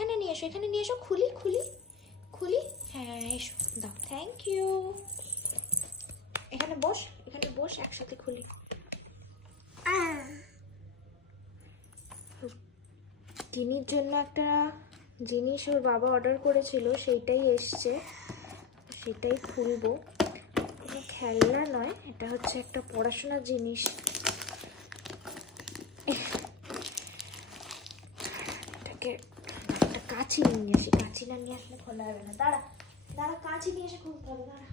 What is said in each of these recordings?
এখানে নিয়ে এসো, এখানে নিয়ে এসো। খুলি খুলি খুলি, হ্যাঁ এসো, দাও, থ্যাংক ইউ। এখানে বস, এখানে বস, একসাথে খুলি। টিনির জন্য একটা জিনিস ওর বাবা অর্ডার করেছিল, সেইটাই এসছে, সেটাই খুলবো। কোনো খেলনা নয়, এটা হচ্ছে একটা পড়াশোনার জিনিস। এটাকে একটা কাঁচি নিয়ে আসি, কাঁচি না নিয়ে আসলে খোলা যাবে না। দাঁড়া দাঁড়া, কাঁচি নিয়ে এসে খুলতে হবে, দাঁড়া।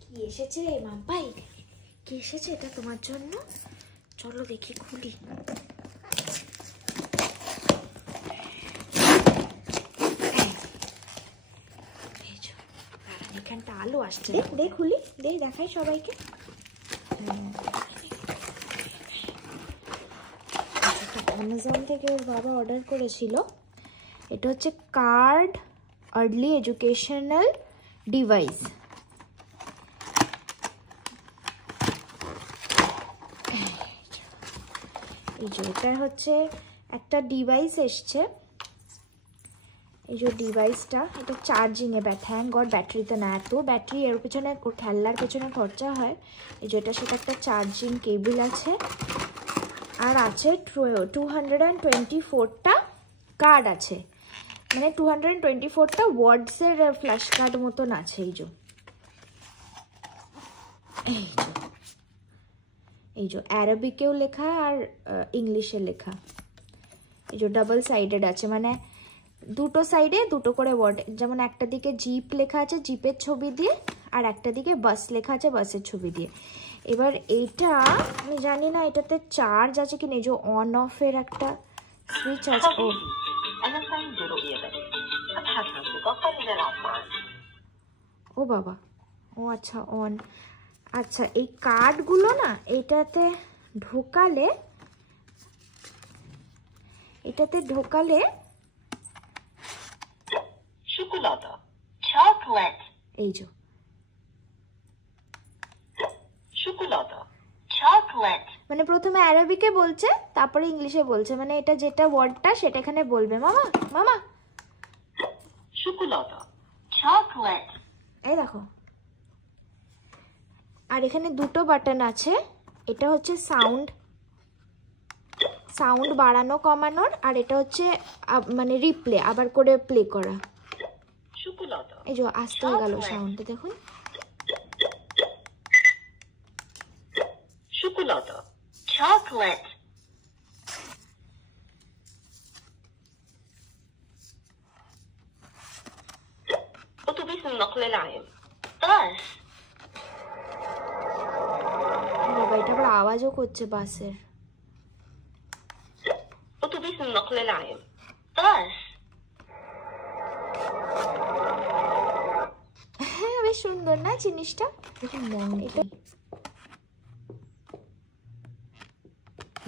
কি এসেছে মাম্পাই, কি এসেছে? এটা তোমার জন্য, চলো দেখি খুলি। এখানটা আলো আসছে, দে খুলি, দে দেখাই সবাইকে। অ্যামাজন থেকে ওর বাবা অর্ডার করেছিল। এটা হচ্ছে কার্ড আর্লি এডুকেশনাল ডিভাইস। এই যে এটা হচ্ছে একটা ডিভাইস এসছে, এই যে ডিভাইসটা, এটা চার্জিংয়ে, থ্যাঙ্ক গড ব্যাটারিতে না, এত ব্যাটারি এর পেছনে, খেলনার পেছনে খরচা হয়। এই যে এটা সেটা একটা চার্জিং কেবল আছে, আর আছে 224টা কার্ড আছে, মানে 224টা ওয়ার্ডসের ফ্ল্যাশ কার্ড মতন আছে। এই যে অ্যারাবিকেও লেখা আর ইংলিশে লেখা। এই যে ডাবল সাইডেড আছে, মানে দুটো সাইডে দুটো করে ওয়ার্ড, যেমন একটা দিকে জিপ লেখা আছে জিপের ছবি দিয়ে, আর একটা দিকে বাস লেখা আছে বাসের ছবি দিয়ে। এবার এইটা আমি জানি না এটাতে চার্জ আছে কি, নেই যে অন অফ এর একটা সুইচ আছে। ও বাবা, ও আচ্ছা অন। আচ্ছা এই কার্ডগুলো না এটাতে ঢোকালে, এই যে মানে প্রথমে আরবিকে বলছে, তারপরে ইংলিশে বলছে, মানে এটা যেটা ওয়ার্ডটা সেটা এখানে বলবে। মামা মামা চকলেট, এই দেখো। আর এখানে দুটো বাটন আছে, এটা হচ্ছে সাউন্ড বাড়ানো কমানোর, আর এটা হচ্ছে মানে রিপ্লে, আবার করে প্লে করা। এই যে আস্তে হয়ে গেল সাউন্ডটা, দেখুন। চকলেট, أتوبيس النقل العام বাস। বাবা এটা আবার আওয়াজও করছে বাসের। أتوبيس النقل العام বাস। হ্যাঁ বেশ সুন্দর না জিনিসটা, এটা মঙ্কি।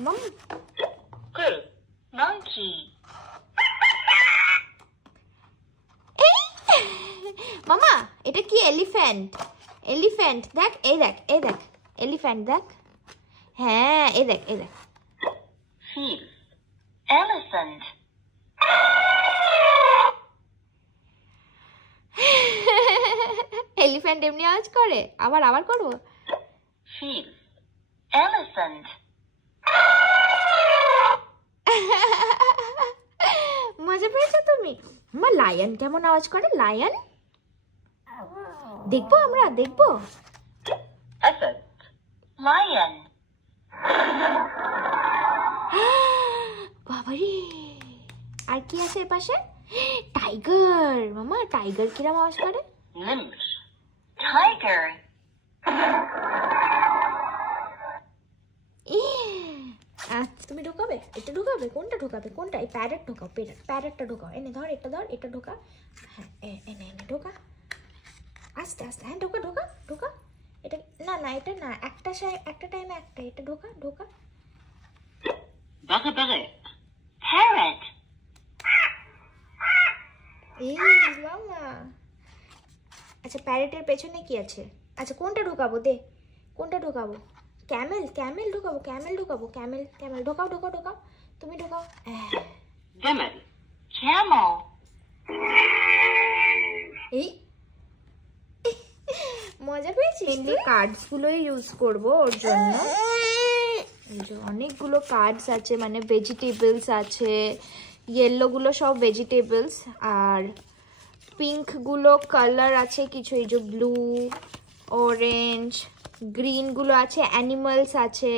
মঙ্কি, মামা এটা কি? এলিফ্যান্ট, এলিফ্যান্ট দেখ, এই দেখ, এই দেখ এলিফ্যান্ট দেখ, হ্যাঁ এই দেখ, এই দেখ এলিফ্যান্ট। এলিফ্যান্ট এমনি আওয়াজ করে, আবার করবো। এলিফ্যান্ট। মজা পেয়েছো তুমি? আমার লায়ন কেমন আওয়াজ করে? লায়ন দেখবো, আমরা দেখবো। লায়ন, বাবারে। আর কি আছে এপাশে? টাইগার। মামা টাইগার কিরম আওয়াজ করে? টাইগার। তুমি ঢোকাবে, এটা ঢোকাবে, কোনটা ঢোকাবে, কোনটা? এই প্যারেট ঢোকাও, প্যারেটটা ঢোকাও। এনে ধর, এটা ধর, এটা ঢোকা, হ্যাঁ এনে এনে ঢোকা, আস্তে আস্তে, হ্যাঁ ঢোকা ঢোকা ঢোকা। এটা না না, এটা না, একটা টাইমে একটা, এটা ঢোকা ঢোকা। প্যারেট। এই মামা। আচ্ছা প্যারেটের পেছনে কি আছে? আচ্ছা কোনটা ঢোকাবো দে, কোনটা ঢোকাবো? ক্যামেল, ক্যামেল ঢোকাবো, ক্যামেল ঢোকাবো, ক্যামেল, ক্যামেল ঢোকাও ঢোকাও ঢোকাও, তুমি ঢোকাও। Camel. Camel. এই মজা পেয়েছিস? মেনলি কার্ডস গুলোই ইউজ করবো ওর জন্য। এই যে অনেকগুলো কার্ডস আছে, মানে ভেজিটেবলস আছে, ইয়েলো গুলো সব ভেজিটেবলস, আর পিঙ্ক গুলো কালার আছে কিছু, এই যে ব্লু, অরেঞ্জ, গ্রিন গুলো আছে, অ্যানিমালস আছে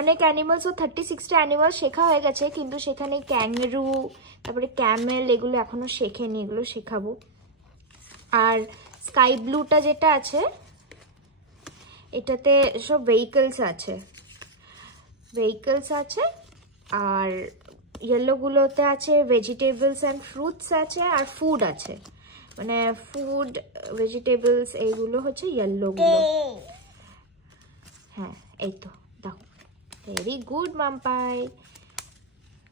অনেক অ্যানিমালস। ও 36টা অ্যানিমাল শেখা হয়ে গেছে, কিন্তু সেখানে ক্যাঙ্গারু, তারপরে ক্যামেল, এগুলো এখনো শেখেনি, এগুলো শেখাবো। আর স্কাই ব্লুটা যেটা আছে এটাতে সব ভেহিকলস আছে, ভেহিকলস আছে। আর ইয়েলোগুলোতে আছে ভেজিটেবলস অ্যান্ড ফ্রুটস আছে, আর ফুড আছে, মানে ফুড ভেজিটেবলস এইগুলো হচ্ছে ইয়েলোগুলো। হ্যাঁ এই তো দাও, ভেরি গুড মাম্পাই।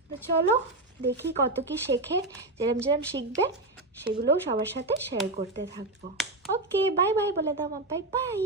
তো চলো দেখি কত কি শেখে, যেরম যেরম শিখবে সেগুলোও সবার সাথে শেয়ার করতে থাকবো। ওকে বাই বাই বলে দাও মাম্পাই, বাই।